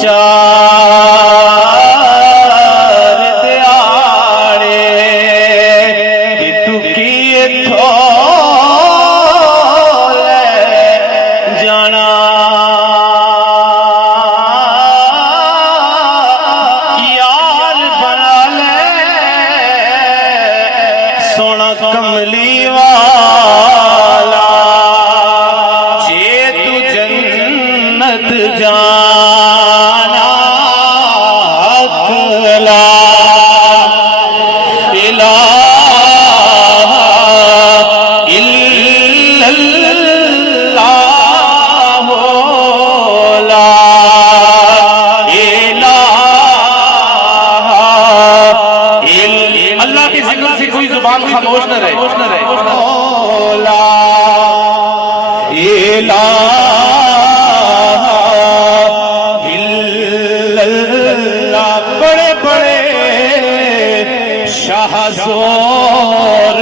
चार दिहाड़े कि तू किए थोले जाना यार बना ले सोना कमली वाला जे तू जन्नत जाना अकला इलाहा इल्लल्लाह ला इलाहा अल्लाह के जिक्र से कोई जुबान खामोश न रहे ला इलाहा इल्लल्लाह बड़े बड़े शाहज़ोर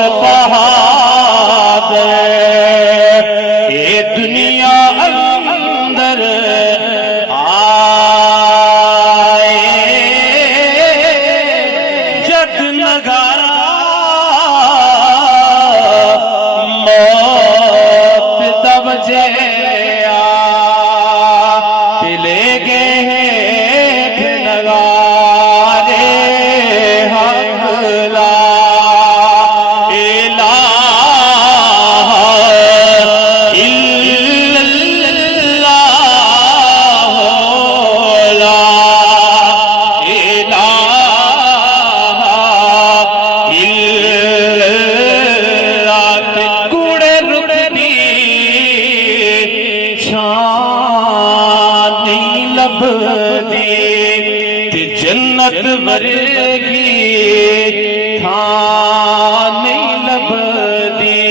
बहादुर ये दुनिया अंदर आए जग नगारा मौत तब जे ले गए हैं नगारे हकला इलाहा इल्लल्लाह ला इलाहा इल्लल्लाह ते कूड़े रुक दी छानी लभदी ते जन्नत वरगी थां नहीं लभदी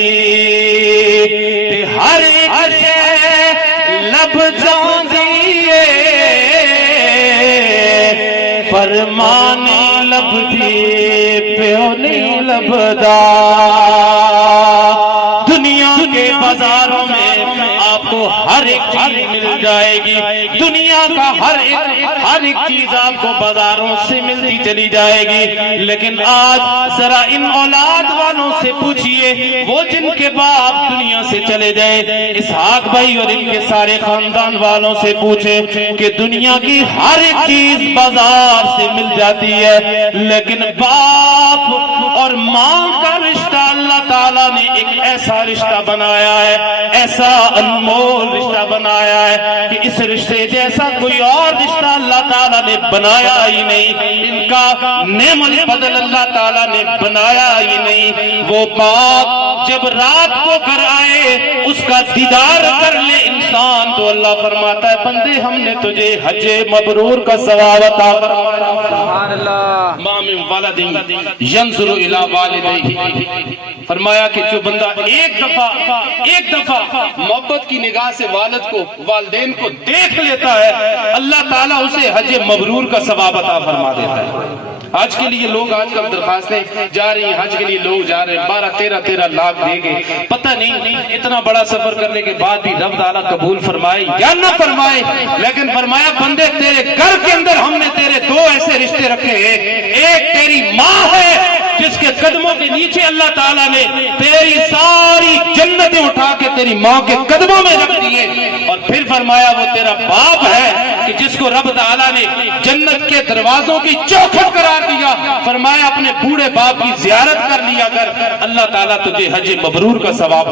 ते हर एक लभ जांदी है पर मां नहीं लभदी प्यो नहीं लभदा दुनिया के बाजारों में आपको हर एक चीज मिल जाएगी दुनिया का हर एक चीज आपको बाजारों से मिलती चली जाएगी लेकिन आज जरा इन औलाद वालों से पूछिए वो जिनके बाप दुनिया से चले गए इसहाक भाई और इनके सारे खानदान वालों से पूछे कि दुनिया की हर एक चीज बाजार से मिल जाती है लेकिन बाप और माँ का रिश्ता अल्लाह ताला ने एक ऐसा रिश्ता बनाया है ऐसा अनमोल रिश्ता बनाया है कि इस रिश्ते जैसा कोई और रिश्ता अल्लाह ताला ने बनाया ही नहीं इनका नेमत बदल अल्लाह ताला ने बनाया ही नहीं वो बाप जब रात को घर आए उसका दीदार कर ले इंसान तो अल्लाह फरमाता है बंदे हमने तुझे हज मबरूर का सवाब अता फरमाया मां मिन वलदिन यंजुरु इला वालिदैहि फरमाया कि जो बंदा एक दफा मोहब्बत की निगाह से वालिद को वालिदैन को देख लेता है अल्लाह ताला उसे हज मबरूर का सवाब अता फरमा देता है हज के लिए लोग आजकल दरखास्तें जा रही हैं हज के लिए लोग जा रहे हैं 12-13 लाख देंगे पता नहीं इतना बड़ा सफर करने के बाद भी रब ताला कबूल फरमाए या ना फरमाए लेकिन फरमाया बंदे तेरे घर के अंदर हमने तेरे दो ऐसे रिश्ते रखे हैं एक तेरी माँ है जिसके कदमों के नीचे अल्लाह ताला ने तेरी सारी जन्नतें उठा के तेरी माँ के कदमों में रख दी है और फिर फरमाया वो तेरा बाप है कि जिसको रब ताला ने जन्नत के दरवाजों की चौखट करार दिया फरमाया अपने बूढ़े बाप की जियारत कर लिया कर अल्लाह ताला तुझे हज मबरूर का सवाब